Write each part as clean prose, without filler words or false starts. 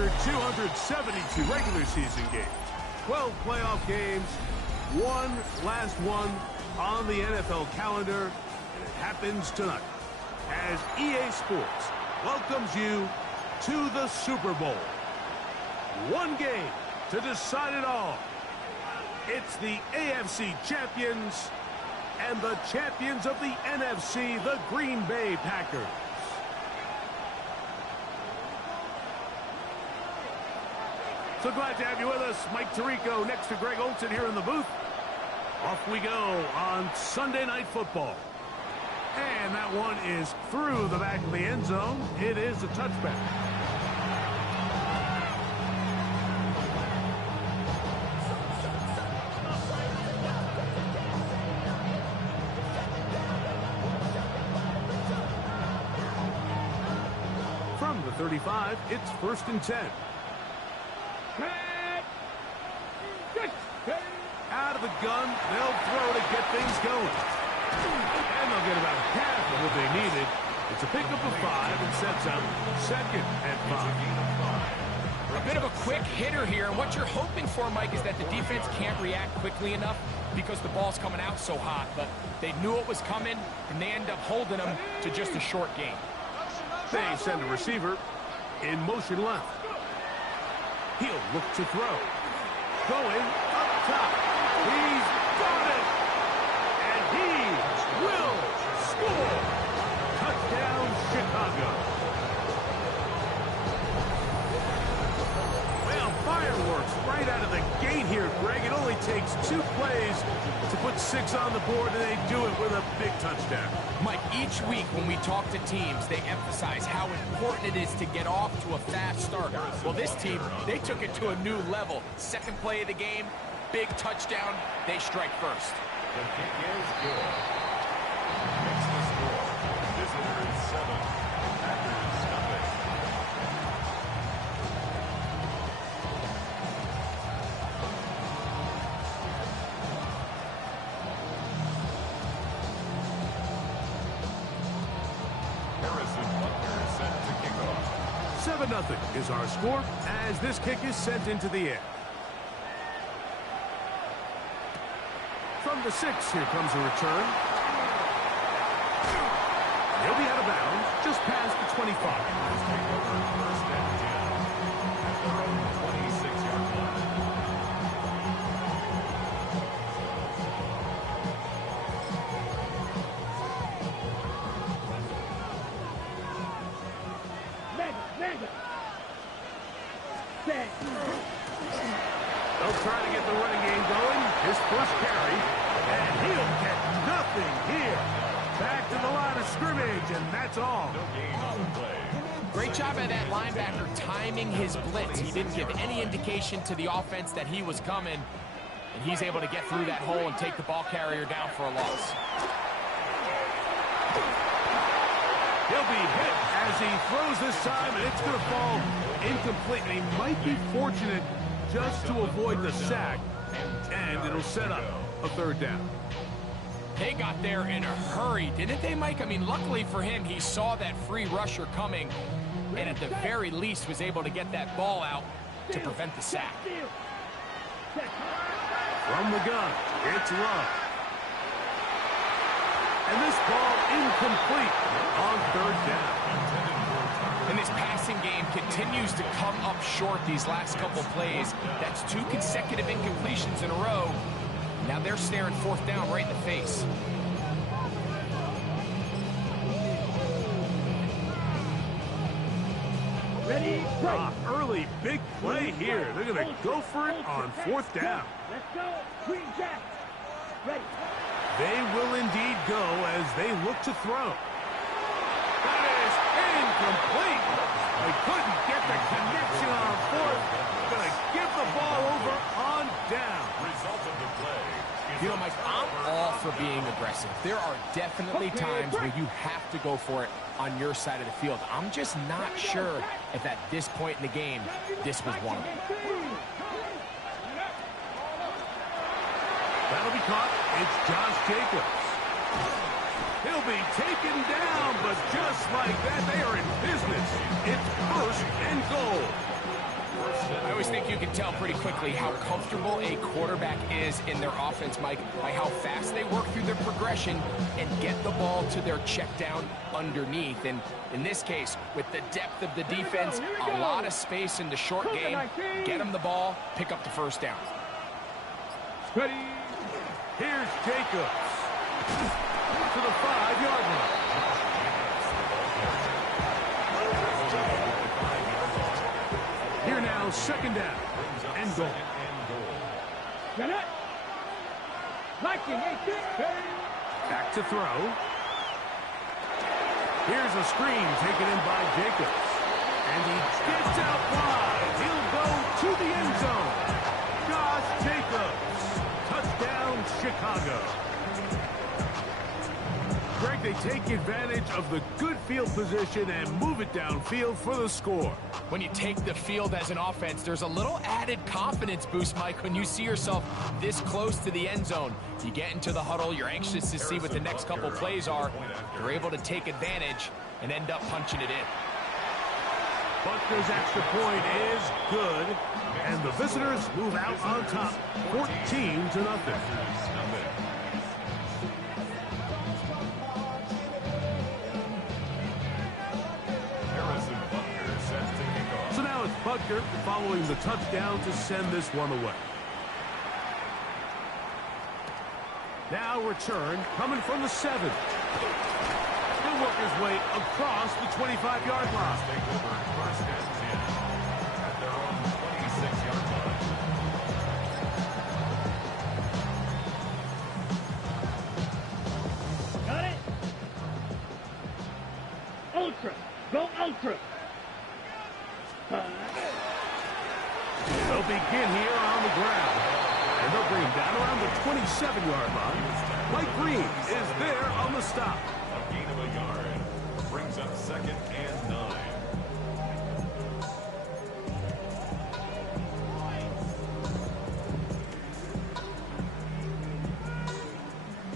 After 272 regular season games, 12 playoff games, one last one on the NFL calendar, and it happens tonight as EA Sports welcomes you to the Super Bowl. One game to decide it all. It's the AFC champions and the champions of the NFC, the Green Bay Packers. So glad to have you with us. Mike Tirico next to Greg Olsen here in the booth. Off we go on Sunday Night Football. And that one is through the back of the end zone. It is a touchback. From the 35, it's 1st and 10. Out of the gun, they'll throw to get things going. And they'll get about half of what they needed. It's a pickup of 5 and sets up 2nd and 5. A bit of a quick hitter here, and what you're hoping for, Mike, is that the defense can't react quickly enough because the ball's coming out so hot. But they knew it was coming, and they end up holding them to just a short gain. They send a receiver in motion left. He'll look to throw. Going up top. He's got it. And he will score. Touchdown, Chicago. Well, fireworks right out of the gate here, Greg. It only takes 2 plays to put 6 on the board, and they do it with a big touchdown. Mike, each week when we talk to teams, they emphasize how important it is to get off to a fast start. Well, this team, they took it to a new level. 2nd play of the game, big touchdown, they strike first. The kick is good. Makes the score. Visitors 7, Packers nothing. Harrison Butler set to kick off. 7-0 is our score as this kick is sent into the air. From the 6, here comes a return. He'll be out of bounds just past the 25. Packers take over 1st and 10 at their own 26-yard line. They'll try to get the running game going. His first carry, and he'll get nothing here. Back to the line of scrimmage, and that's all. No gain on the play. Great job by that linebacker timing his blitz. He didn't give any indication to the offense that he was coming, and he's able to get through that hole and take the ball carrier down for a loss. He'll be hit as he throws this time, and it's going to fall incomplete. And he might be fortunate just to avoid the sack, and it'll set up a 3rd down. They got there in a hurry, didn't they, Mike? I mean, luckily for him, he saw that free rusher coming, and at the very least was able to get that ball out to prevent the sack. From the gun, it's Love. And this ball incomplete on 3rd down. And this passing game continues to come up short these last couple plays. That's 2 consecutive incompletions in a row. Now they're staring 4th down right in the face. Ready, early big play here. They're going to go for it on 4th down. Let's go, Green Jack. Ready. They will indeed go as they look to throw. That is incomplete. They couldn't get the connection on 4th. Going to give the ball over on down. Result of the play. You know, Mike, I'm all for being aggressive. There are definitely times where you have to go for it on your side of the field. I'm just not sure if at this point in the game, this was one of them. That'll be caught. It's Josh Jacobs. He'll be taken down, but just like that, they are in business. It's 1st and goal. I always think you can tell pretty quickly how comfortable a quarterback is in their offense, Mike, by how fast they work through their progression and get the ball to their check down underneath. And in this case, with the depth of the defense, a lot of space in the short game, get them the ball, pick up the first down. Ready? Here's Jacobs to the 5-yard line. Here now, second down and goal. Get it. Back to throw. Here's a screen taken in by Jacobs. And he gets out wide. He'll go to the end zone. Josh Jacobs. Touchdown, Chicago. Greg, they take advantage of the good field position and move it downfield for the score. When you take the field as an offense, there's a little added confidence boost, Mike, when you see yourself this close to the end zone. You get into the huddle, you're anxious to see what the next couple plays are. You're able to take advantage and end up punching it in. Butker's extra point is good, and the visitors move out on top, 14-0. So now it's Butker following the touchdown to send this one away. Now return coming from the 7. He'll work his way across the 25-yard line. Take over first and 10 at their own 26-yard line. Got it. Ultra. Go ultra. They'll begin here on the ground. And they'll bring him down around the 27-yard line. Mike Green is there on the stop. A gain of a yard. Brings up second and 9.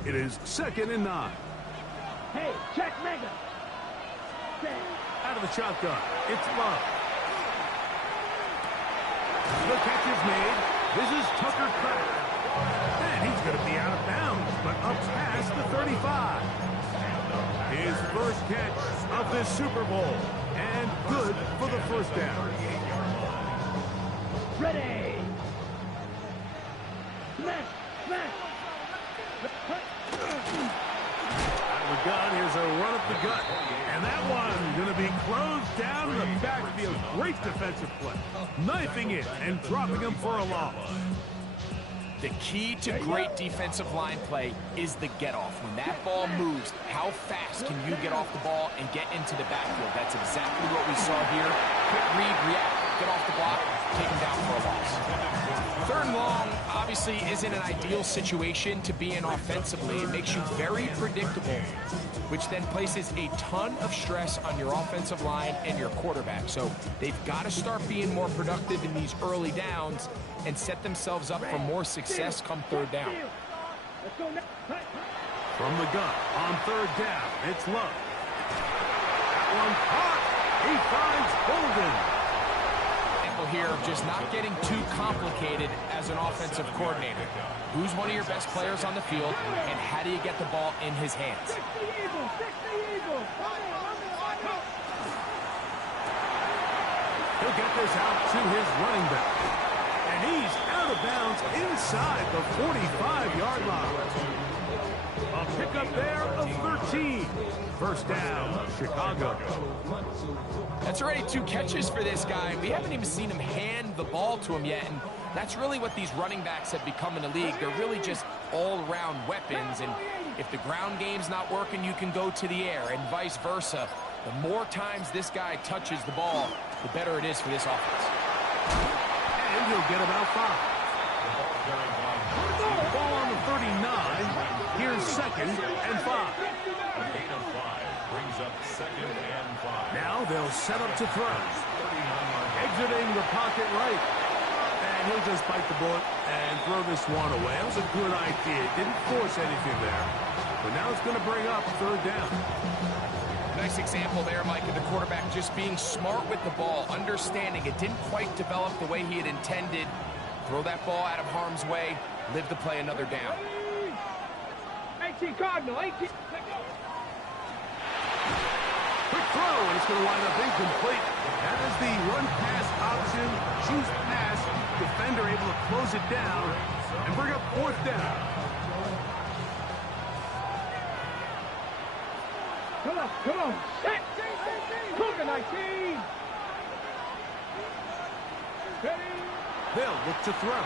It is 2nd and 9. Hey, check mega. Out of the shotgun, it's Love. The catch is made. This is Tucker Kraft. And he's going to be out of bounds, but up past the 35. His first catch of this Super Bowl. And good for the first down. Ready. Smash. Smash. Out of the gun, here's a run up the gut. And that one going to be closed down in the backfield. Great defensive play. Knifing it and dropping him for a loss. The key to great defensive line play is the get-off. When that ball moves, how fast can you get off the ball and get into the backfield? That's exactly what we saw here. Quick read, react, get off the block, take him down for a loss. 3rd and long obviously isn't an ideal situation to be in offensively. It makes you very predictable, which then places a ton of stress on your offensive line and your quarterback. So they've got to start being more productive in these early downs and set themselves up for more success come 3rd down. From the gun on 3rd down, it's Love. That one caught. He finds Holden. Here of just not getting too complicated as an offensive coordinator. Who's one of your best players on the field, and how do you get the ball in his hands? He'll get this out to his running back. And he's out of bounds inside the 45-yard line. A pickup there of 13. First down, Chicago. That's already 2 catches for this guy. We haven't even seen him hand the ball to him yet, and that's really what these running backs have become in the league. They're really just all-around weapons, and if the ground game's not working, you can go to the air, and vice versa. The more times this guy touches the ball, the better it is for this offense. And he'll get about 5. Ball on the 39. Here's 2nd and 5. Gain of 5 brings up 2nd and 5. Now they'll set up to throw. Exiting the pocket right. And he'll just bite the bullet and throw this one away. That was a good idea. Didn't force anything there. But now it's going to bring up 3rd down. Nice example there, Mike, of the quarterback just being smart with the ball, understanding it didn't quite develop the way he had intended. Throw that ball out of harm's way, live to play another down. 18 Cardinal, 18. Quick throw, and it's going to wind up incomplete. That is the run-pass option. Choose pass. Defender able to close it down and bring up fourth down. Come on, come on. Set. Cougar 19. Ready. They'll look to throw.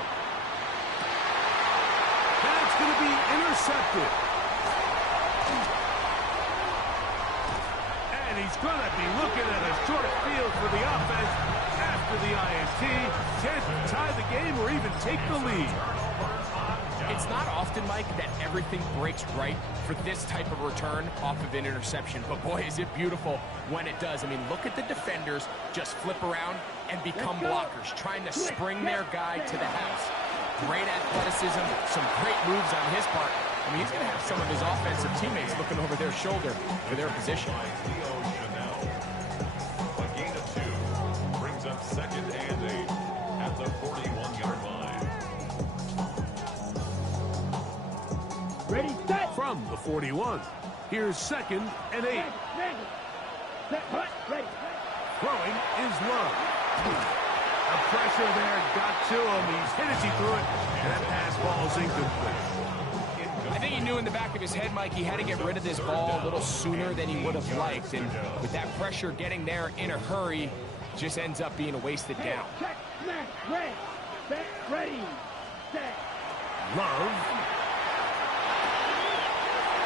That's going to be intercepted. And he's going to be looking at a short field for the offense after the INT. Chance to tie the game or even take the lead. It's not often, Mike, that everything breaks right for this type of return off of an interception. But, boy, is it beautiful when it does. I mean, look at the defenders just flip around and become blockers, trying to spring their guy to the house. Great athleticism, some great moves on his part. I mean, he's going to have some of his offensive teammates looking over their shoulder for their position. A gain of 2 brings up 2nd and 8 at the 41-yard line. Ready, set. From the 41, here's 2nd and 8. Set, hut, ready. Throwing is low. The pressure there got to him. He's hit as he threw it, and that pass ball's incomplete. I think he knew in the back of his head, Mike, he had to get rid of this ball a little sooner than he would have liked. And with that pressure getting there in a hurry, just ends up being a wasted down. Check, smash, ready. Set, ready. Set. Love.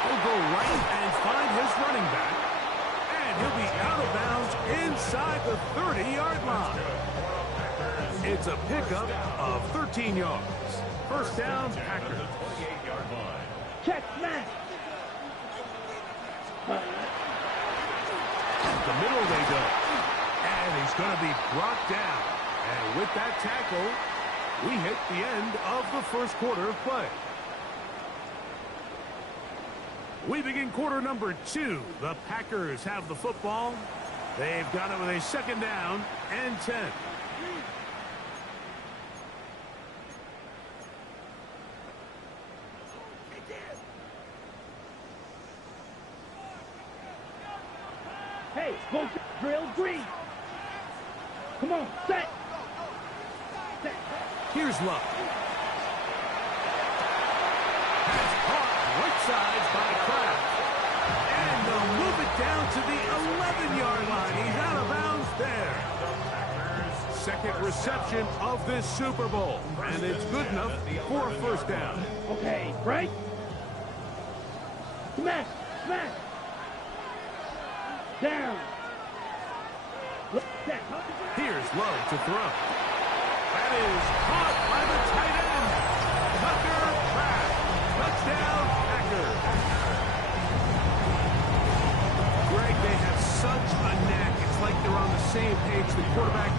He'll go right and find his running back. And he'll be out of bounds inside the 30-yard line. It's a pickup of 13 yards. First down, Packers. Check, smash. The middle they go. And he's going to be brought down. And with that tackle, we hit the end of the first quarter of play. We begin quarter number 2. The Packers have the football. They've got it with a 2nd down and 10. Hey, go drill green. Come on, set. Set. Here's Love. Pass caught right sides by Kraft. And they'll move it down to the 11-yard line. He's out of bounds there. Second reception of this Super Bowl. And it's good enough for a first down. Okay, right. Smash, smash. Down. Set. Here's Love to throw. That is caught by the tight end. Tucker Kraft. Touchdown, Packers. Greg, they have such a knack. It's like they're on the same page. The quarterback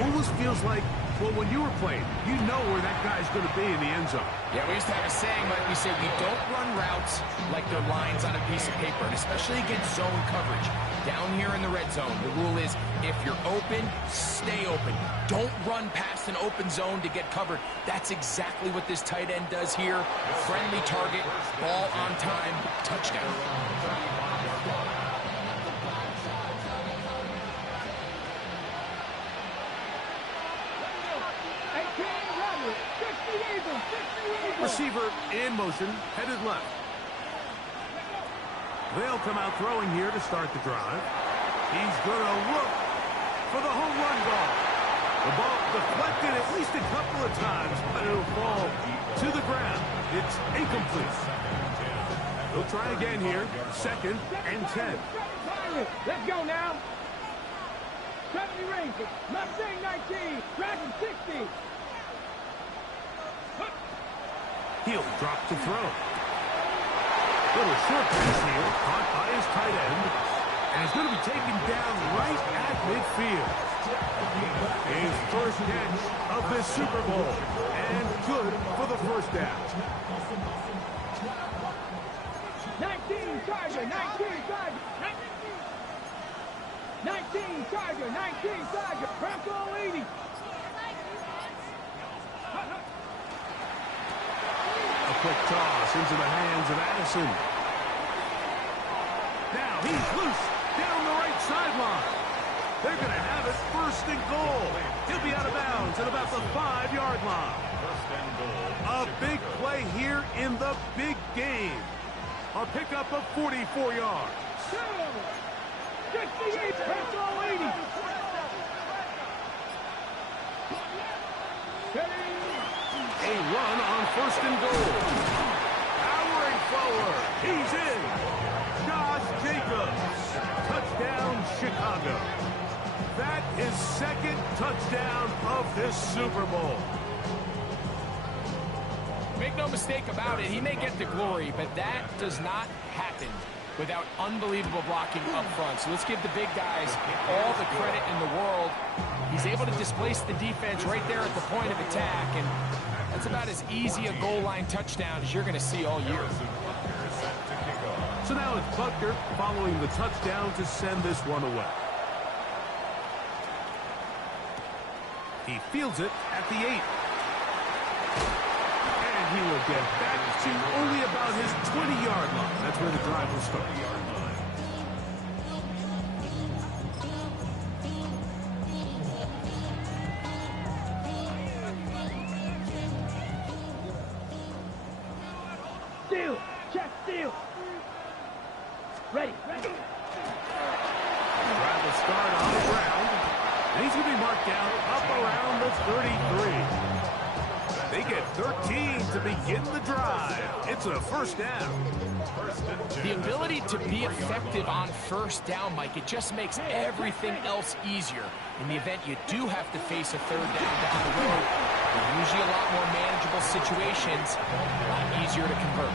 almost feels like, well, when you were playing, you know where that guy's going to be in the end zone. Yeah, we used to have a saying, like we say, we don't run routes like they're lines on a piece of paper, and especially against zone coverage. Down here in the red zone, the rule is if you're open, stay open. Don't run past an open zone to get covered. That's exactly what this tight end does here. Friendly target, ball on time, touchdown. Receiver in motion, headed left. They'll come out throwing here to start the drive. He's going to look for the home run ball. The ball deflected at least a couple of times, but it'll fall to the ground. It's incomplete. They'll try again here. 2nd and 10. Let's go now. 70 Rangers. Mustang 19. Dragon 60. He'll drop to throw. Little short pass here, caught by his tight end, and he's going to be taken down right at midfield. His first catch of this Super Bowl, and good for the first down. 19 Charger, 19 Charger. Tiger, 19, Tiger. Press all 80. A quick toss into the hands of Addison. Now he's loose down the right sideline. They're going to have it first and goal. He'll be out of bounds at about the 5-yard line. First and goal. A big play here in the big game. A pickup of 44 yards. 68, press all 80. A run on first and goal. Powering forward. He's in. Josh Jacobs. Touchdown, Chicago. That is second touchdown of this Super Bowl. Make no mistake about it, he may get the glory, but that does not happen without unbelievable blocking up front. So let's give the big guys all the credit in the world. He's able to displace the defense right there at the point of attack, and that's about as easy a goal line touchdown as you're going to see all year. So now it's Butker following the touchdown to send this one away. He fields it at the 8. And he will get back to only about his 20-yard line. That's where the drive will start. Steal. Check steal. Ready. Drive will start on the ground. And he's going to be marked down up around the 33. They get 13 to begin the drive. It's a first down. The ability to be effective on first down, Mike, it just makes everything else easier. In the event you do have to face a third down the road, they're usually a lot more manageable situations, a lot easier to convert.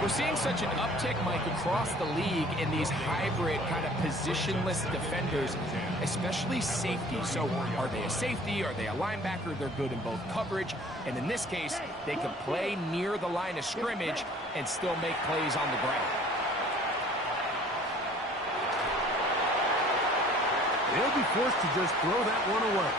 We're seeing such an uptick, Mike, across the league in these hybrid kind of positionless defenders, especially safety. So are they a safety? Are they a linebacker? They're good in both coverage. And in this case, they can play near the line of scrimmage and still make plays on the ground. They'll be forced to just throw that one away.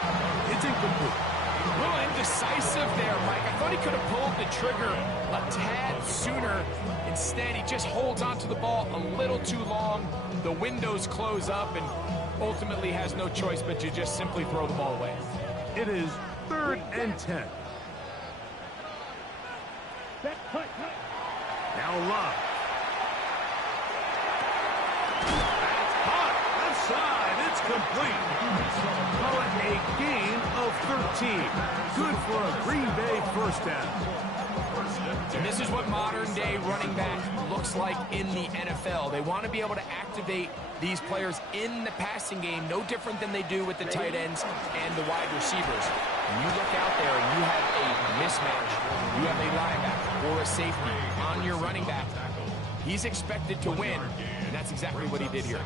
It's incomplete. A little indecisive there, Mike. I thought he could have pulled the trigger a tad sooner. Instead, he just holds onto the ball a little too long. The windows close up and ultimately has no choice but to just simply throw the ball away. It is 3rd and 10. Now Love. That's caught. Left side. It's complete. Call it a gain of 13. Good for a Green Bay first down. And this is what modern-day running back looks like in the NFL. They want to be able to activate these players in the passing game, no different than they do with the tight ends and the wide receivers. When you look out there and you have a mismatch, you have a linebacker or a safety on your running back, he's expected to win, and that's exactly what he did here.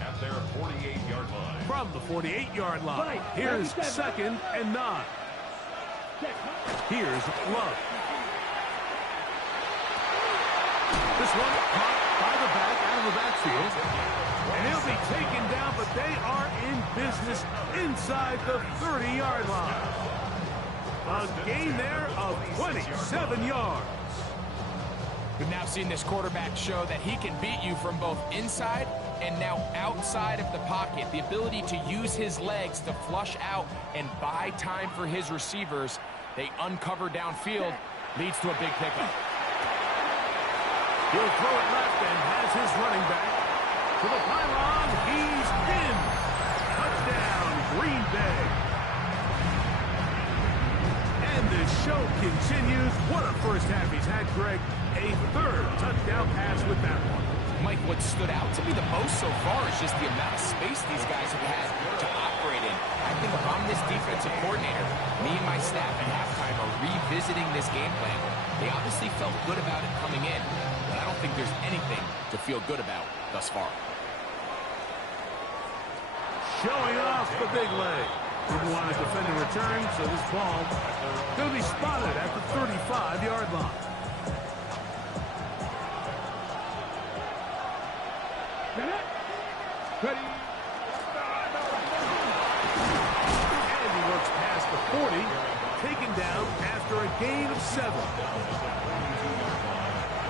At their 48-yard line. From the 48-yard line, here's 2nd and 9. Here's Love. This one caught by the back out of the backfield. And he'll be taken down, but they are in business inside the 30-yard line. A gain there of 27 yards. We've now seen this quarterback show that he can beat you from both inside and now outside of the pocket. The ability to use his legs to flush out and buy time for his receivers. They uncover downfield, leads to a big pickup. He'll throw it left and has his running back to the pylon. He's in. Touchdown, Green Bay. And the show continues. What a first half he's had, Greg. A 3rd touchdown pass with that one. Mike, what stood out to me the most so far is just the amount of space these guys have had to operate in. I think if I'm this defensive coordinator, me and my staff at halftime are revisiting this game plan. They obviously felt good about it coming in, but I don't think there's anything to feel good about thus far. Showing off the big leg. Didn't want to defend a return, so this ball going to be spotted at the 35-yard line. Ready? the 40, taken down after a gain of 7.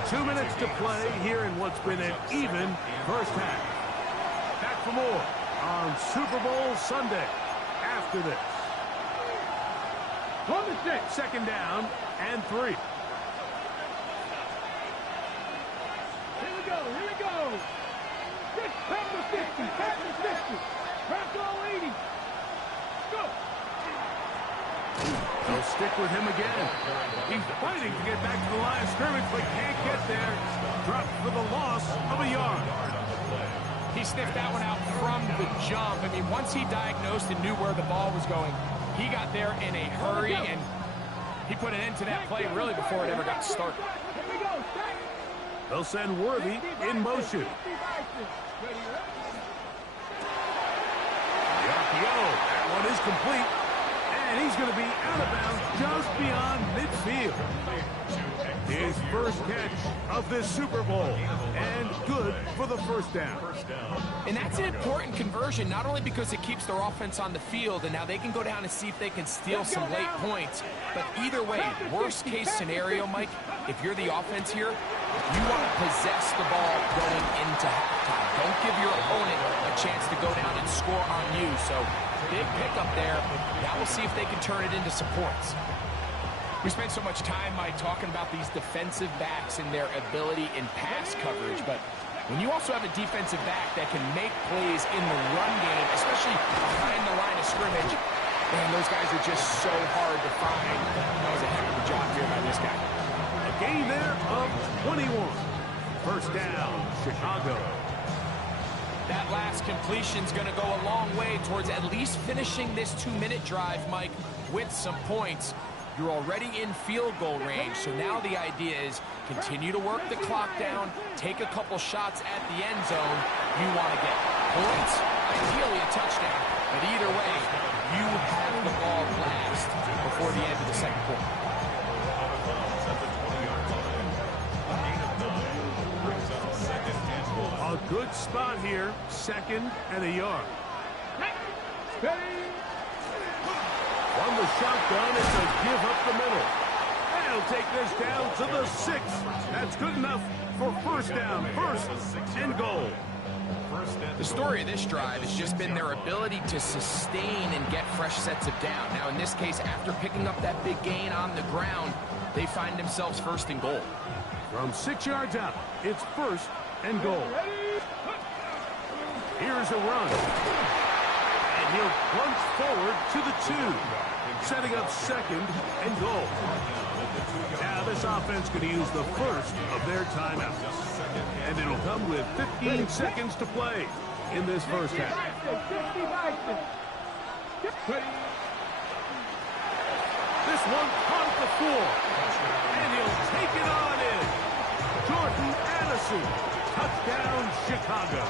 2 minutes to play here in what's been an even first half. Back for more on Super Bowl Sunday after this. On the 6. Second down and 3. Here we go. Here we go. 6, back to 60. Back to 60. Back to 80. Go. They'll stick with him again. He's fighting to get back to the line of scrimmage, but can't get there. Dropped for the loss of a yard. He sniffed that one out from the jump. I mean, once he diagnosed and knew where the ball was going, he got there in a hurry, and he put an end to that play really before it ever got started. Here we go. They'll send Worthy in motion. The RPO, that one is complete. And he's going to be out of bounds just beyond midfield. His first catch of this Super Bowl, and good for the first down. And that's an important conversion, not only because it keeps their offense on the field, and now they can go down and see if they can steal some late points. But either way, worst case scenario, Mike, if you're the offense here, you want to possess the ball going into halftime. Don't give your opponent a chance to go down and score on you. So big pickup there. Now we'll see if they can turn it into some points. We spent so much time, Mike, talking about these defensive backs and their ability in pass coverage, but when you also have a defensive back that can make plays in the run game, especially behind the line of scrimmage, man, those guys are just so hard to find. That was a heck of a job here by this guy. A gain there of 21. First down, Chicago. That last completion's going to go a long way towards at least finishing this 2-minute drive, Mike, with some points. You're already in field goal range, so now the idea is continue to work the clock down, take a couple shots at the end zone. You want to get points, ideally a touchdown, but either way, you have the ball last before the end of the second quarter. A good spot here, second and a yard. On the shotgun, it's a give up the middle. They'll take this down to the 6. That's good enough for first down, first and goal. The story of this drive has just been their ability to sustain and get fresh sets of down. Now, in this case, after picking up that big gain on the ground, they find themselves first and goal. From 6 yards out, it's first and goal. Here's a run. And he'll plunge forward to the 2. Setting up second and goal. Now this offense going to use the first of their timeouts. And it'll come with 15 seconds to play in this first half. This one caught the floor. And he'll take it on in. Jordan Addison. Touchdown, Chicago.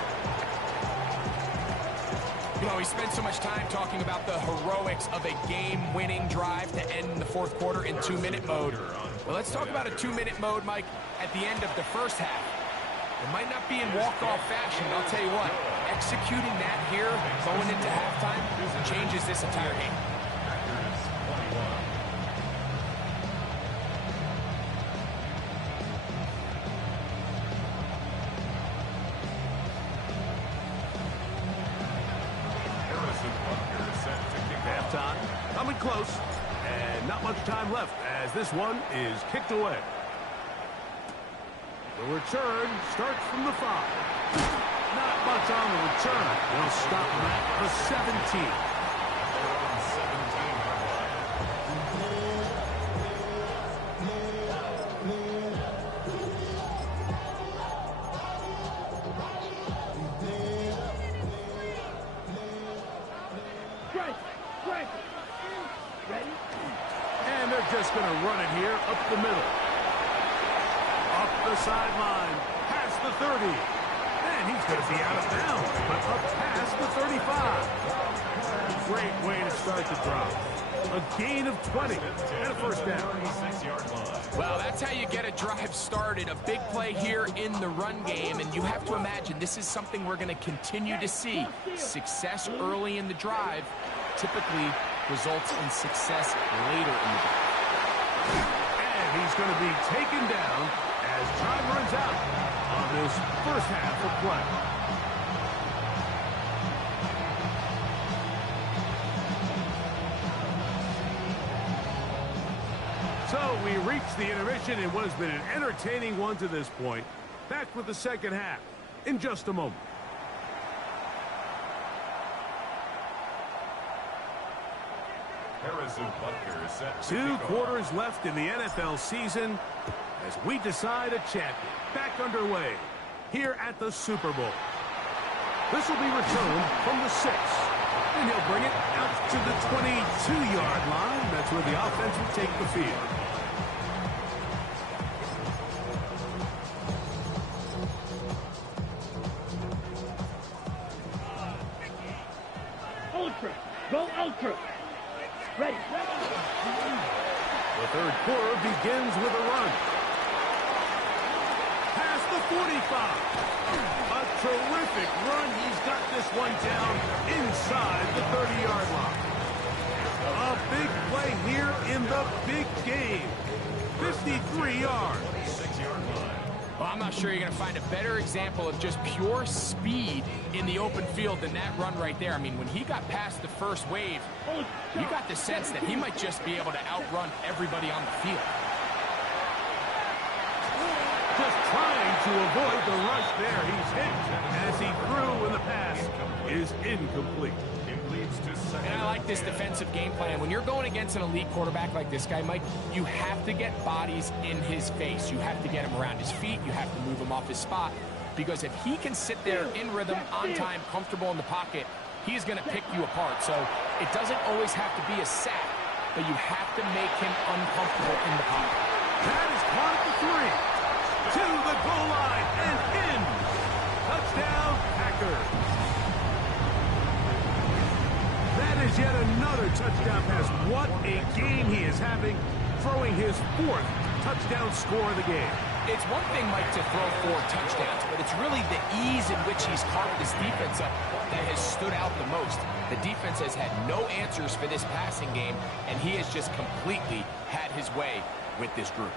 You know, we spent so much time talking about the heroics of a game-winning drive to end the fourth quarter in 2-minute mode. Well, let's talk about a 2-minute mode, Mike, at the end of the first half. It might not be in walk-off fashion, but I'll tell you what, executing that here, going into halftime, changes this entire game. Coming close, and not much time left as this one is kicked away. The return starts from the 5. Not much on the return. They'll stop him at the 17. And they're just going to run it here up the middle. Up the sideline, past the 30. And he's going to be out of bounds, but up past the 35. Great way to start the drive. A gain of 20 and a first down. Well, that's how you get a drive started. A big play here in the run game, and you have to imagine this is something we're going to continue to see. Success early in the drive typically results in success later in the game. And he's going to be taken down as time runs out on this first half of play. So we reach the intermission in what has been an entertaining one to this point. Back with the second half in just a moment. Two quarters left in the NFL season as we decide a champion. Back underway here at the Super Bowl. This will be returned from the 6. And he'll bring it out to the 22-yard line. That's where the offense will take the field. Ultra. Go ultra. Ready. The third quarter begins with a run. Past the 45. A terrific run. He's got this one down inside the 30-yard line. A big play here in the big game. 53 yards. Well, I'm not sure you're going to find a better example of just pure speed in the open field than that run right there. I mean, when he got past the first wave, you got the sense that he might just be able to outrun everybody on the field. Just trying to avoid the rush there. He's hit as he threw, and the pass is incomplete. And I like this defensive game plan. When you're going against an elite quarterback like this guy, Mike, you have to get bodies in his face. You have to get him around his feet. You have to move him off his spot. Because if he can sit there in rhythm, on time, comfortable in the pocket, he's going to pick you apart. So it doesn't always have to be a sack, but you have to make him uncomfortable in the pocket. That is caught at the 3. To the goal line and in. Touchdown, Packers. That is yet another touchdown pass. What a game he is having, throwing his 4th touchdown score of the game. It's one thing, Mike, to throw 4 touchdowns, but it's really the ease in which he's carved this defense up that has stood out the most. The defense has had no answers for this passing game, and he has just completely had his way with this group.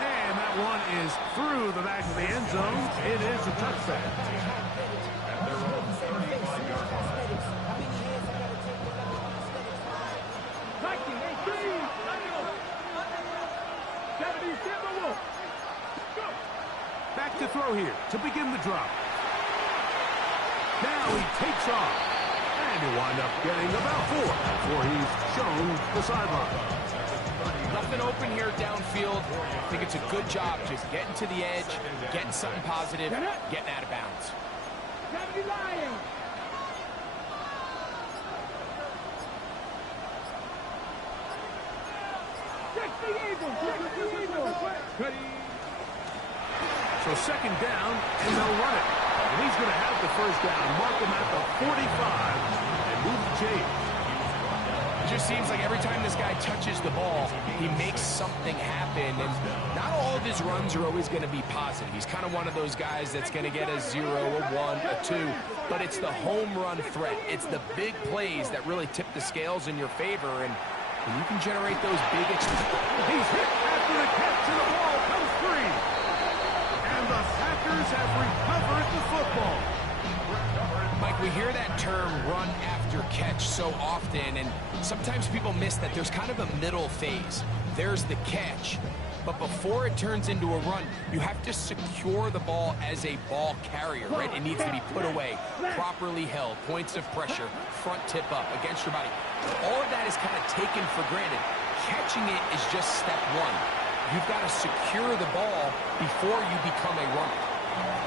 And that one is through the back of the end zone. It is a touchdown. Back to throw here to begin the drop. Now he takes off. And he'll wind up getting about 4 before he's shown the sideline. Nothing open here downfield. I think it's a good job just getting to the edge, getting something positive, getting out of bounds. So second down, and they'll run it. And he's going to have the first down, mark him at the 45, and move the chain. It just seems like every time this guy touches the ball, he makes something happen. And not all of his runs are always going to be positive. He's kind of one of those guys that's going to get a 0, a 1, a 2. But it's the home run threat. It's the big plays that really tip the scales in your favor. And when you can generate those big... He's hit after the catch, and the ball comes free. And the Packers have recovered the football. Mike, we hear that term run after catch so often, and sometimes people miss that there's kind of a middle phase. There's the catch, but before it turns into a run, you have to secure the ball as a ball carrier, right? It needs to be put away, properly held, points of pressure, front tip up against your body. All of that is kind of taken for granted. Catching it is just step 1. You've got to secure the ball before you become a runner.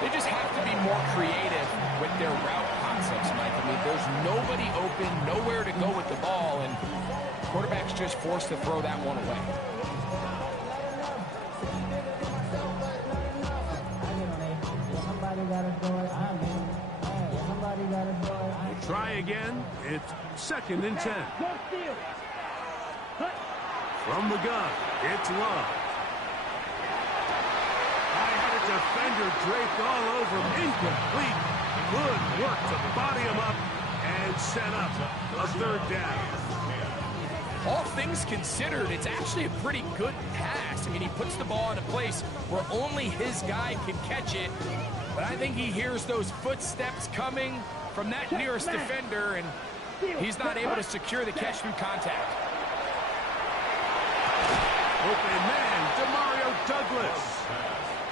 They just have to be more creative with their route concepts, Mike. I mean, there's nobody open, nowhere to go with the ball, and quarterback's just forced to throw that one away. Try again. It's second and 10. From the gun, it's Love. Defender draped all over him. Incomplete. Good work to body him up and set up a third down. All things considered, it's actually a pretty good pass. I mean, he puts the ball in a place where only his guy can catch it. But I think he hears those footsteps coming from that nearest defender, and he's not able to secure the catch through contact. Open man, Demario Douglas.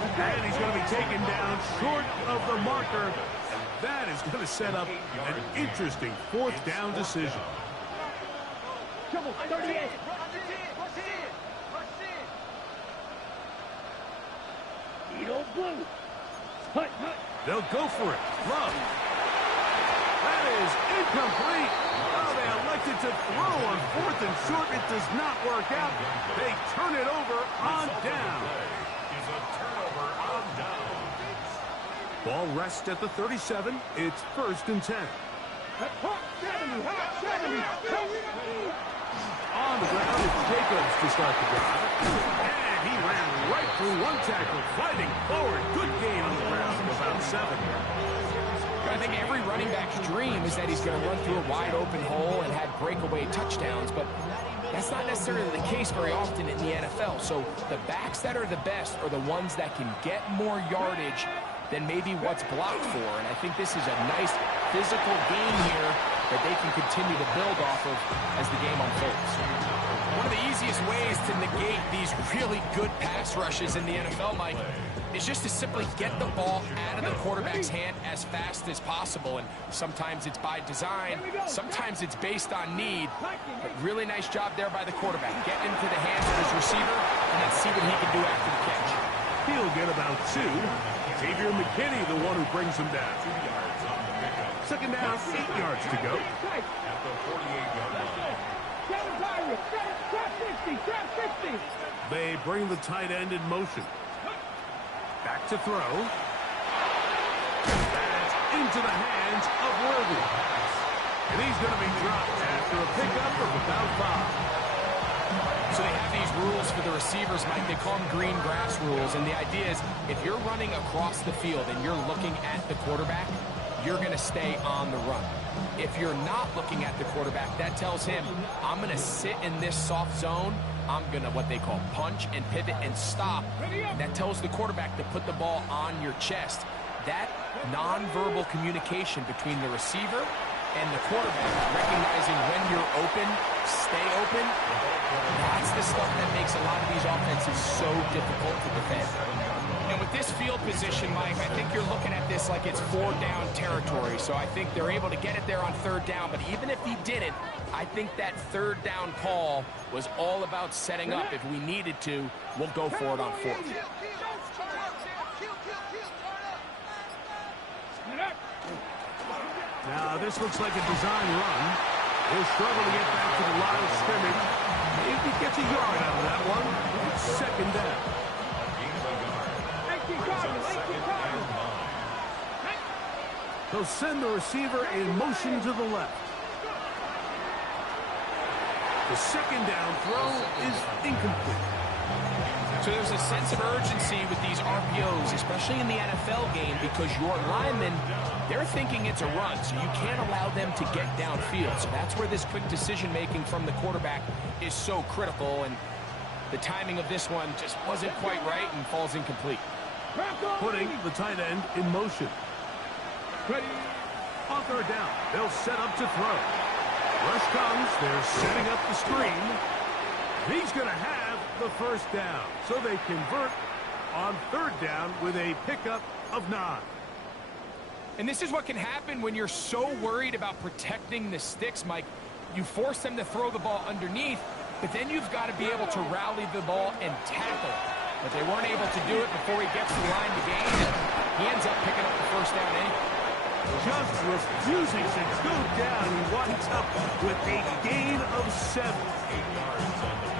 And he's going to be taken down short of the marker. And that is going to set up an interesting fourth down decision. Trouble, 38. Eagle blue. Hut. They'll go for it. Love. That is incomplete. Oh, they elected to throw on fourth and short. It does not work out. They turn it over on down. Is a turnover on down. Ball rests at the 37. It's 1st and 10. Hot 70. On the ground, it's Jacobs to start the drive. And he ran right through one tackle, fighting forward. Good gain on the ground for about 7. I think every running back's dream is that he's going to run through a wide open hole and have breakaway touchdowns, but that's not necessarily the case very often in the NFL. So the backs that are the best are the ones that can get more yardage than maybe what's blocked for. And I think this is a nice physical game here that they can continue to build off of as the game unfolds. One of the easiest ways to negate these really good pass rushes in the NFL, Mike, is just to simply get the ball out of the quarterback's hand as fast as possible. And sometimes it's by design, sometimes it's based on need. But really nice job there by the quarterback, getting into the hands of his receiver, and let's see what he can do after the catch. He'll get about 2. Xavier McKinney, the one who brings him down. 2 yards on the pickup. 2nd down, 8 yards to go. At the 48-yard line. Trap 50. They bring the tight end in motion. Back to throw. That's into the hands of Worthy. And he's going to be dropped after a pickup of about 5. So they have these rules for the receivers, Mike. They call them green grass rules. And the idea is if you're running across the field and you're looking at the quarterback, you're going to stay on the run. If you're not looking at the quarterback, that tells him, I'm going to sit in this soft zone. I'm going to, what they call, punch and pivot and stop. And that tells the quarterback to put the ball on your chest. That nonverbal communication between the receiver and the quarterback, recognizing when you're open, stay open, that's the stuff that makes a lot of these offenses so difficult to defend. And with this field position, Mike, I think you're looking at this like it's 4-down territory. So I think they're able to get it there on 3rd down. But even if he didn't, I think that 3rd down call was all about setting up. If we needed to, we'll go for it on 4th. Now, this looks like a design run. He'll struggle to get back to the line of scrimmage. Maybe gets a yard out of that one. It's 2nd down. They'll send the receiver in motion to the left. The 2nd down throw is incomplete. So there's a sense of urgency with these RPOs, especially in the NFL game, because your linemen, they're thinking it's a run, so you can't allow them to get downfield. So that's where this quick decision-making from the quarterback is so critical, and the timing of this one just wasn't quite right and falls incomplete. Putting the tight end in motion. On 3rd down, they'll set up to throw. Rush comes, they're setting up the screen. He's going to have the 1st down. So they convert on 3rd down with a pickup of 9. And this is what can happen when you're so worried about protecting the sticks, Mike. You force them to throw the ball underneath, but then you've got to be able to rally the ball and tackle. But they weren't able to do it before he gets to the line to gain, and he ends up picking up the 1st down anyway. Just refusing to go down. He winds up with a gain of 7.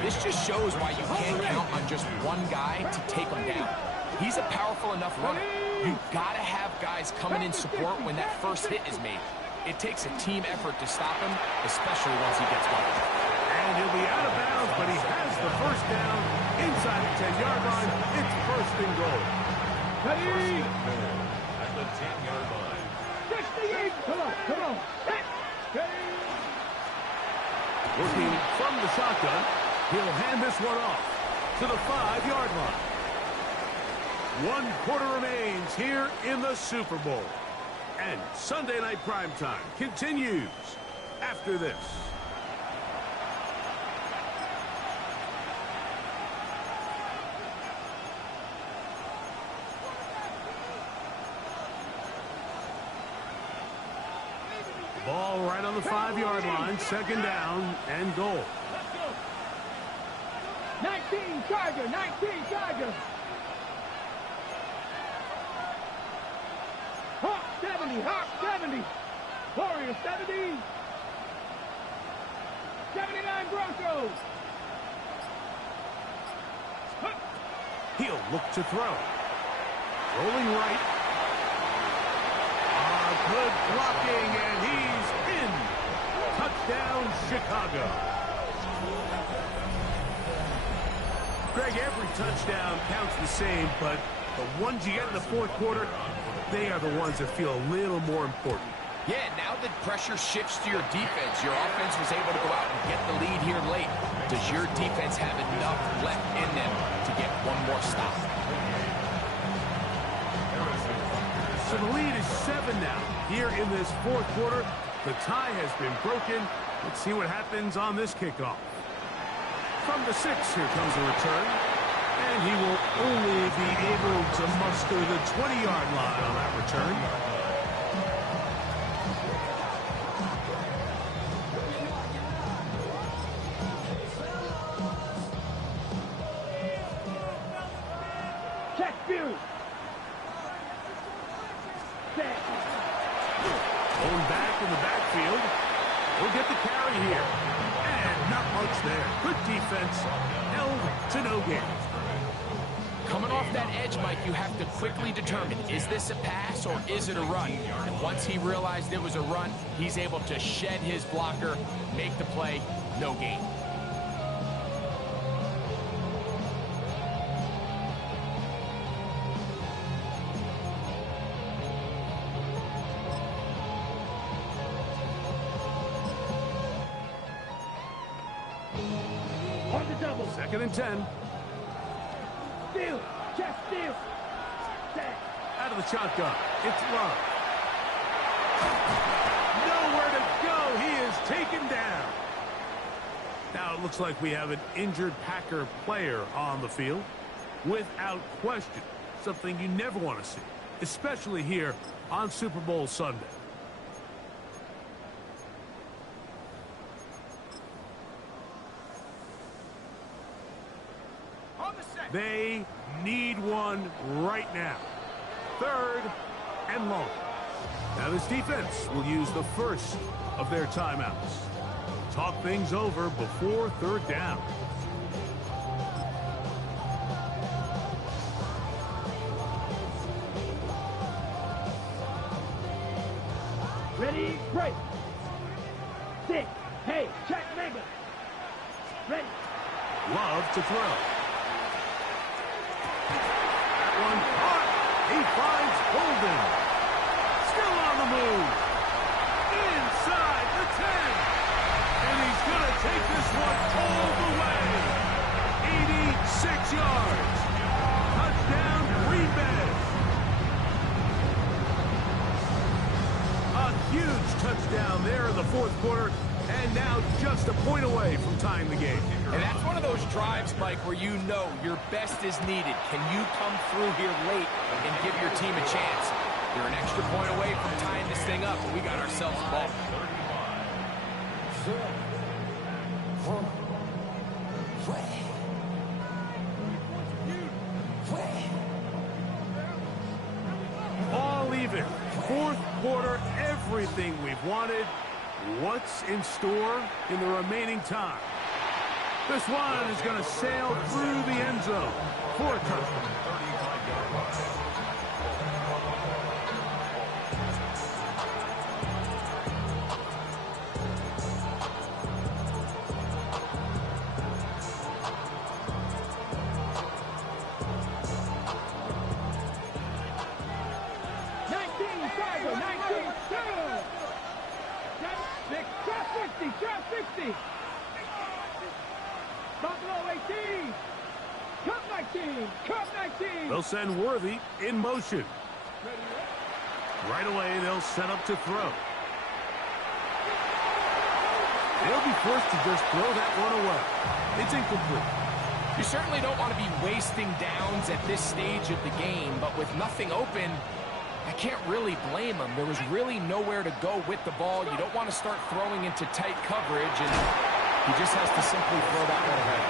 This just shows why you can't count on just one guy to take him down. He's a powerful enough runner. You've got to have guys coming in support when that first hit is made. It takes a team effort to stop him, especially once he gets going. And he'll be out of bounds, but he has the 1st down inside the 10-yard line. It's 1st and goal. At the 10-yard line. Come on. hand this one off to the 5-yard line. 1 quarter remains here in the Super Bowl. And Sunday Night Primetime continues after this. Ball right on the 5-yard line, 2nd down and goal. 19 Charger, 19 Charger. Hawk 70, Hawk 70. Warrior 70. 79 Broncos. He'll look to throw. Rolling right. Good blocking, and he's in. Touchdown, Chicago. Greg, every touchdown counts the same, but the ones you get in the 4th quarter, they are the ones that feel a little more important. Yeah, now that pressure shifts to your defense, your offense was able to go out and get the lead here late. Does your defense have enough left in them to get one more stop? So the lead is 7 now. Here in this 4th quarter, the tie has been broken. Let's see what happens on this kickoff. From the 6, here comes a return. And he will only be able to muster the 20-yard line on that return. Check view. Going back in the backfield. We'll get the carry here. And not much there. Good defense. Held to no gain. Coming off that edge, Mike, you have to quickly determine, is this a pass or is it a run? And once he realized it was a run, he's able to shed his blocker, make the play, no gain. On the double. 2nd and 10. Steal. Check steal. Set. Out of the shotgun. It's Love. Nowhere to go. He is taken down. Now it looks like we have an injured Packer player on the field. Without question. Something you never want to see. Especially here on Super Bowl Sunday. They need one right now. 3rd and long. Now this defense will use the first of their timeouts. Talk things over before 3rd down. Ready, break. 6. Hey, check Mega. Ready. Love to throw. One caught. He finds Golden. Still on the move. Inside the 10. And he's going to take this one all the way. 86 yards. Touchdown, Green Bay. A huge touchdown there in the 4th quarter. And now just a point away from tying the game. And that's one of those drives, Mike, where you know your best is needed. Can you come through here late and give your team a chance? You're an extra point away from tying this thing up, and we got ourselves a ball. All even. 4th quarter, everything we've wanted. What's in store in the remaining time? This one is going to sail through the end zone for a touchdown. Buffalo 18. Cup 19. Cup 19. They'll send Worthy in motion. Right away, they'll set up to throw. They'll be forced to just throw that one away. It's incomplete. You certainly don't want to be wasting downs at this stage of the game, but with nothing open, I can't really blame him. There was really nowhere to go with the ball. You don't want to start throwing into tight coverage, and he just has to simply throw that one away.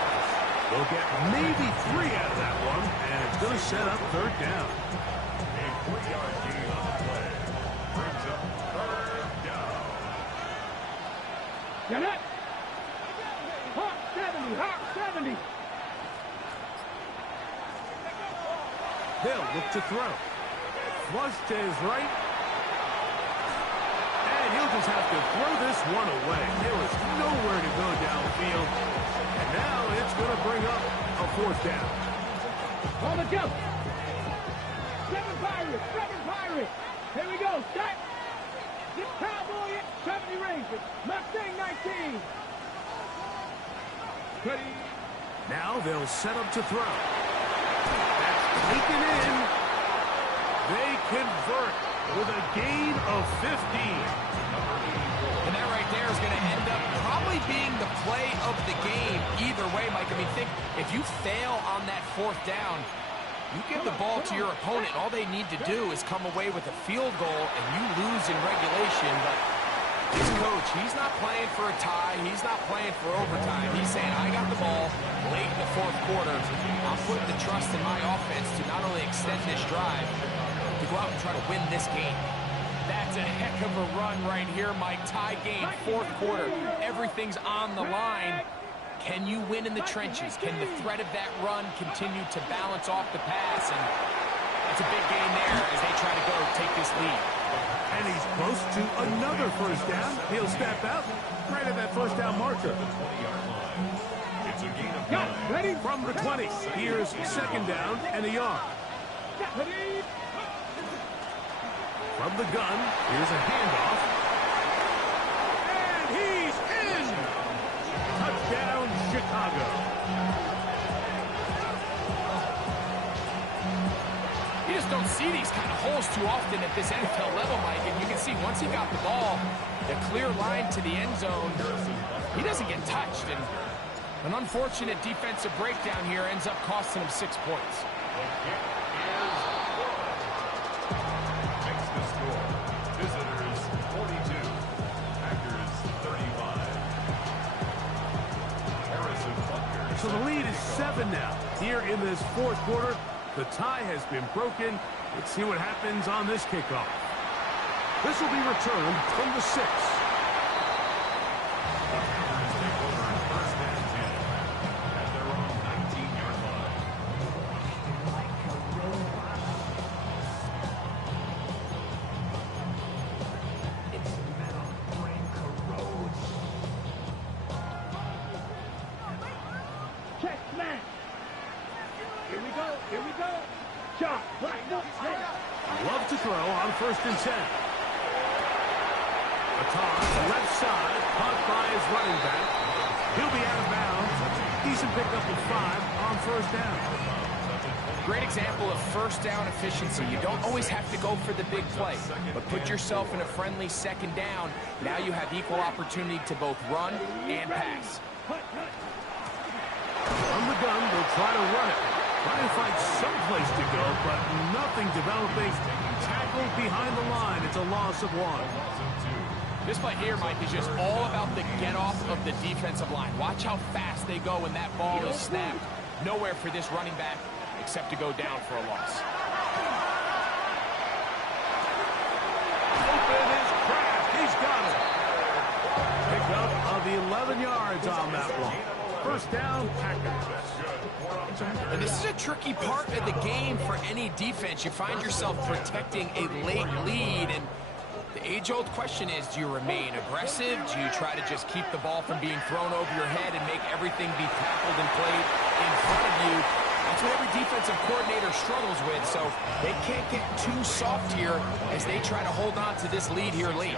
They'll get maybe 3 out of that one, and it's going to set up third down. A 3-yard gain on the play brings up third down. Get it. Hawk 70. Hawk 70. They'll look to throw. Flush to his right. And he'll just have to throw this one away. There was nowhere to go downfield. And now it's going to bring up a fourth down. On the jump. 7 Pirates. 7 Pirates. Here we go. Set. 6 Cowboy. 70 Rangers. Mustang 19. Ready. Now they'll set up to throw. That's taken in. They convert with a gain of 15. And that right there is going to end up probably being the play of the game either way, Mike. I mean, think if you fail on that fourth down, you give the ball to your opponent. All they need to do is come away with a field goal, and you lose in regulation. But his coach, he's not playing for a tie. He's not playing for overtime. He's saying, I got the ball late in the fourth quarter. I'm putting the trust in my offense to not only extend this drive, to go out and try to win this game. That's a heck of a run right here, Mike. Tie game, fourth quarter. Everything's on the line. Can you win in the trenches? Can the threat of that run continue to balance off the pass? And that's a big gain there as they try to go take this lead. And he's close to another first down. He'll step out right at that first down marker. 20-yard line. It's a gain of 9. Ready. From the 20, here's second down and a yard. Ready. From the gun, here's a handoff. And he's in! Touchdown, Chicago. You just don't see these kind of holes too often at this NFL level, Mike. And you can see once he got the ball, the clear line to the end zone, he doesn't get touched. And an unfortunate defensive breakdown here ends up costing him 6 points. Makes the score. Visitors 42. Packers 35. Harrison Butker. So the lead is 7 now. Here in this fourth quarter, the tie has been broken. Let's see what happens on this kickoff. This will be returned from the 6. The Packers take over in first and 10 at their own 19-yard line. Check smash. Here we go. Here we go. Chop. Right. No. Love to throw on first and 10. A toss, left side, caught by his running back. He'll be out of bounds. Decent pickup of 5 on first down. Great example of first down efficiency. You don't always have to go for the big play, but put yourself in a friendly second down. Now you have equal opportunity to both run and pass. From the gun, they'll try to run it. Trying to find some place to go, but nothing developing. Tackled behind the line. It's a loss of 1. This play here, Mike, is just all about the get-off of the defensive line. Watch how fast they go when that ball is snapped. Nowhere for this running back except to go down for a loss. Open his crack. He's got it. Pick up of 11 yards on that one. First down, Packers. And this is a tricky part of the game for any defense. You find yourself protecting a late lead, and the age-old question is, do you remain aggressive? Do you try to just keep the ball from being thrown over your head and make everything be tackled and played in front of you? That's what every defensive coordinator struggles with, so they can't get too soft here as they try to hold on to this lead here late.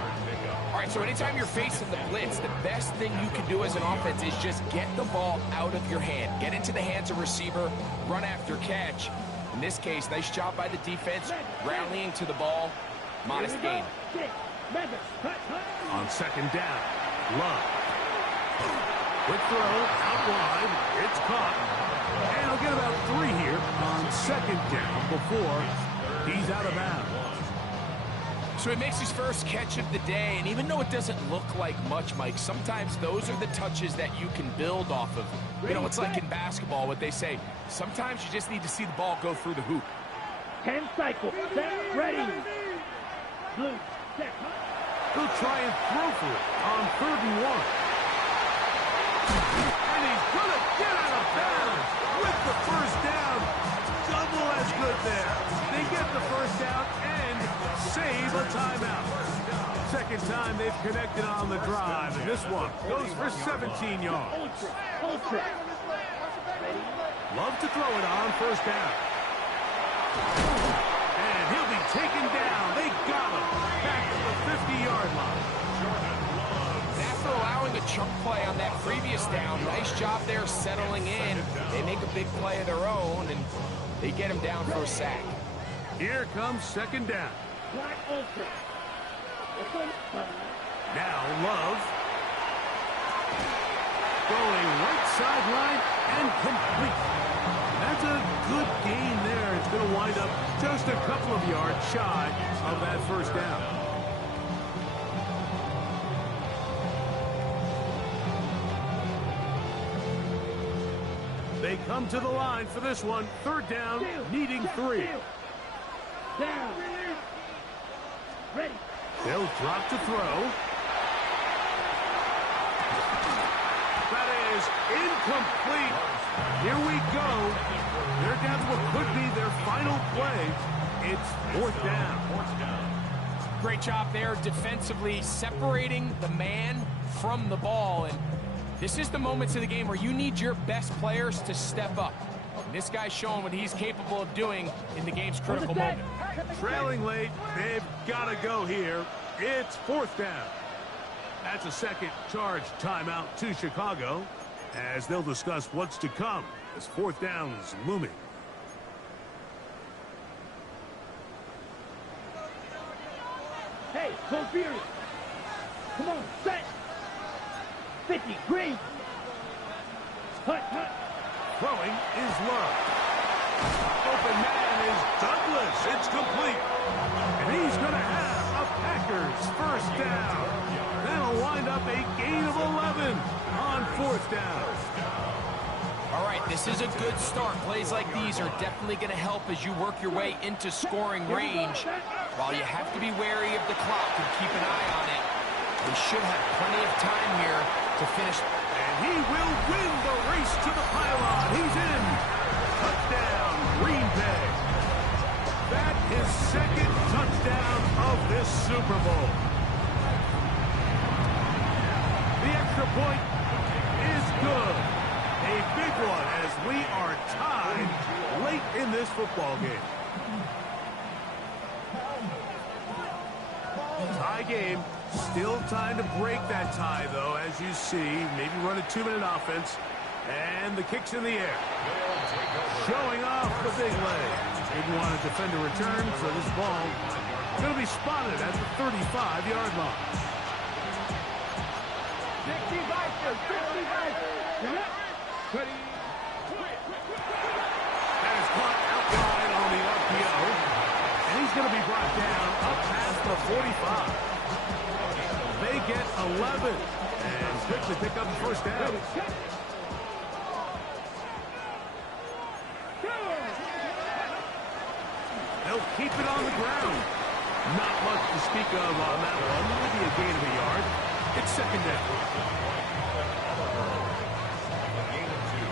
All right, so anytime you're facing the blitz, the best thing you can do as an offense is just get the ball out of your hand. Get into the hands of receiver, run after catch. In this case, nice job by the defense, rallying to the ball. Modest gain. On second down, Love. Quick throw, out wide, it's caught. And he'll get about 3 here on second down before he's out of bounds. So he makes his first catch of the day, and even though it doesn't look like much, Mike, sometimes those are the touches that you can build off of. You know, it's like in basketball, what they say, sometimes you just need to see the ball go through the hoop. 10 cycles, set, ready. Blue, set. He'll try and throw for it on 3rd and 1. And he's going to get out of bounds with the first down. Double as good there. They get the first down and save a timeout. Second time they've connected on the drive, and this one goes for 17 yards. Love to throw it on first down. And he'll be taken down. They got him back to the 50-yard line. After allowing a chunk play on that previous down, nice job there settling in. They make a big play of their own, and they get him down for a sack. Here comes second down. Now Love. Going right sideline and complete. That's a good gain there. It's going to wind up just a couple of yards shy of that first down. They come to the line for this one. Third down, needing 3. Down. Ready. They'll drop to throw. That is incomplete. Here we go. They're down to what could be their final play. It's 4th down. Great job there defensively, separating the man from the ball. And this is the moments of the game where you need your best players to step up. And this guy's showing what he's capable of doing in the game's critical moment. Trailing late, they've got to go here. It's 4th down. That's a second charge timeout to Chicago as they'll discuss what's to come as 4th down is looming. Hey, Colberius. Come on, set. 50, green. Hut. Throwing is Love. Open man is Douglas. It's complete. And he's going to have a Packers first down. That'll wind up a gain of 11 on 4th down. All right, this is a good start. Plays like these are definitely going to help as you work your way into scoring range. While you have to be wary of the clock and keep an eye on it, they should have plenty of time here to finish. And he will win the race to the pylon. He's in. Touchdown, Green Bay. That is 2nd touchdown of this Super Bowl. The extra point is good. A big one as we are tied late in this football game. Tie game. Still time to break that tie, though, as you see. Maybe run a 2-minute offense. And the kick's in the air. Showing off the big leg. Didn't want to defend a return, so this ball is going to be spotted at the 35-yard line. 55. That is caught out wide on the RPO. And he's going to be brought down up past the 45. They get 11 and quickly pick up the first down. They'll keep it on the ground. Not much to speak of on that one. Maybe a gain of a yard. It's 2nd down. A gain of 2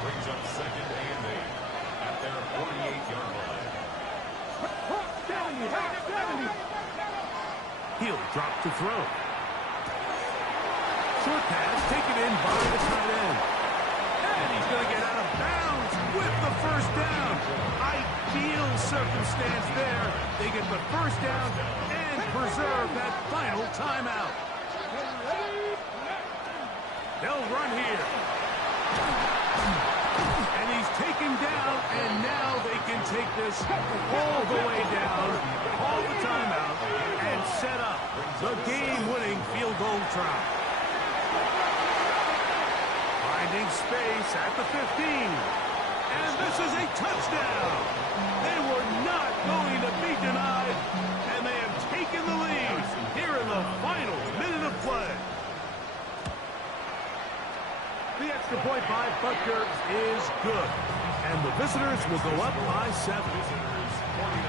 brings up 2nd and 8 at their 48-yard line. He'll drop to throw. Short pass taken in by the tight end. And he's going to get out of bounds with the first down. Ideal circumstance there. They get the first down and preserve that final timeout. They'll run here. And he's taken down, and now they can take this all the way down, call the timeout, and set up the game-winning field goal try. Finding space at the 15. And this is a touchdown. They were not going to be denied, and they have taken the lead here in the final minute of play. The extra point by Butker is good, and the visitors will go up by 7. Visitors 49,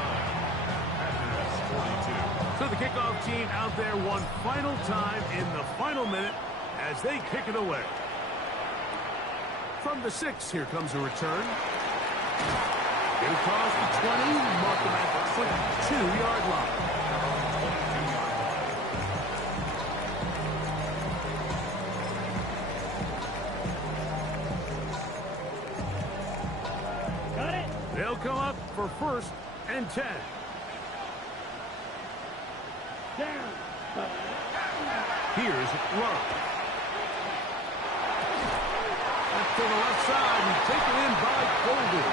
Packers 42. So the kickoff team out there one final time in the final minute as they kick it away. From the 6, here comes a return. Get across the 20, mark them at the 22-yard line. Got it. They'll come up for 1st and 10. Down. Here's Love. To the left side and taken in by Golden.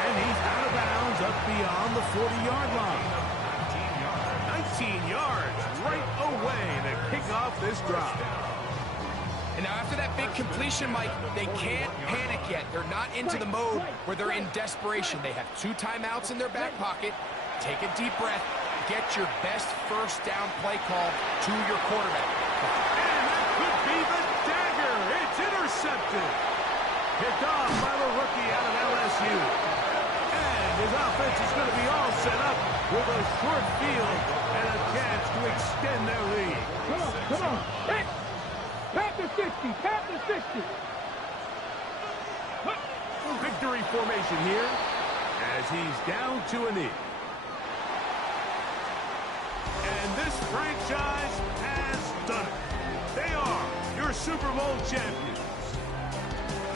And he's out of bounds up beyond the 40-yard line. 19 yards right away to kick off this drive. And now after that big completion, Mike, they can't panic yet. They're not into the mode where they're in desperation. They have 2 timeouts in their back pocket. Take a deep breath. Get your best first down play call to your quarterback. And that could be the dagger. It's intercepted. Picked off by the rookie out of LSU. And his offense is going to be all set up with a short field and a chance to extend their lead. Come on. Pat the 60. Pat the 60. Victory formation here as he's down to a knee. And this franchise has done it. They are your Super Bowl champions.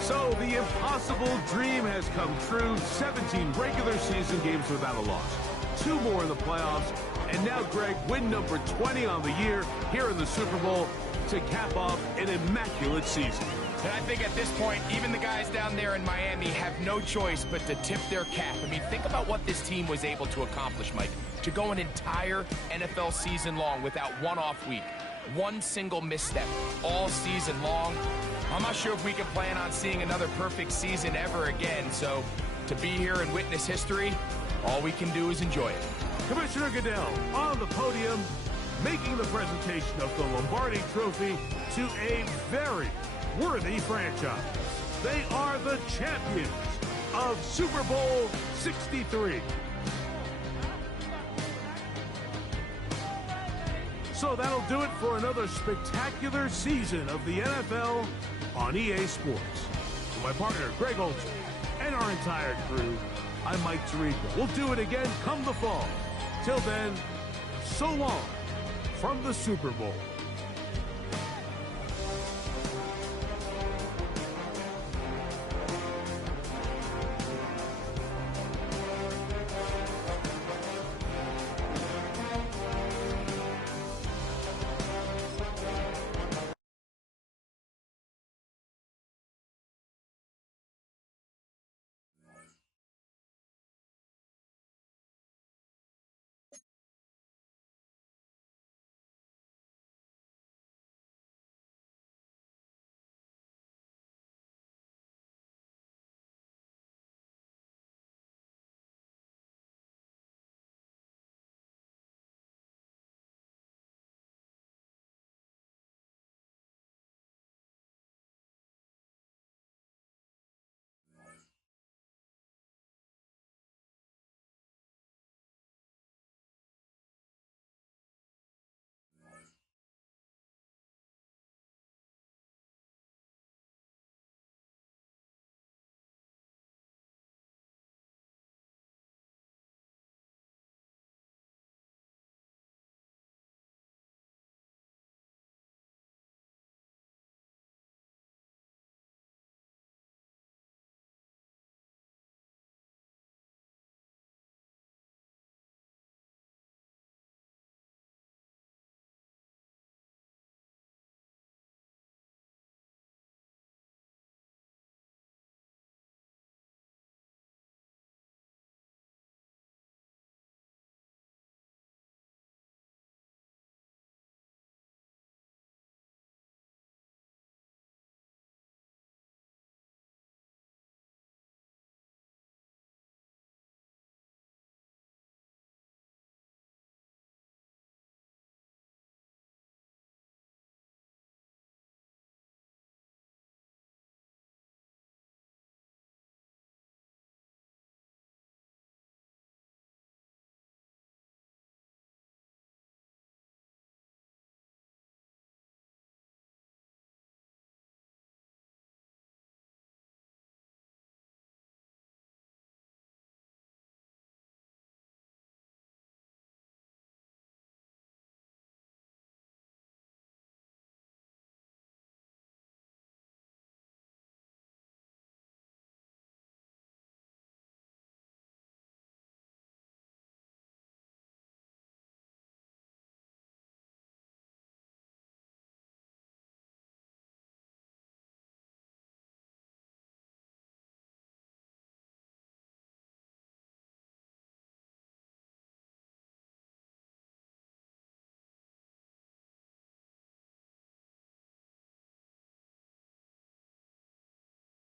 So the impossible dream has come true. 17 regular season games without a loss. 2 more in the playoffs. And now, Greg, win number 20 on the year here in the Super Bowl to cap off an immaculate season. And I think at this point, even the guys down there in Miami have no choice but to tip their cap. I mean, think about what this team was able to accomplish, Mike. To go an entire NFL season long without one off week. One single misstep all season long. I'm not sure if we can plan on seeing another perfect season ever again. So to be here and witness history, all we can do is enjoy it. Commissioner Goodell on the podium, making the presentation of the Lombardi Trophy to a very worthy franchise. They are the champions of Super Bowl 63. So that'll do it for another spectacular season of the NFL on EA Sports. For my partner, Greg Olson, and our entire crew, I'm Mike Tirico. We'll do it again come the fall. Till then, so long from the Super Bowl.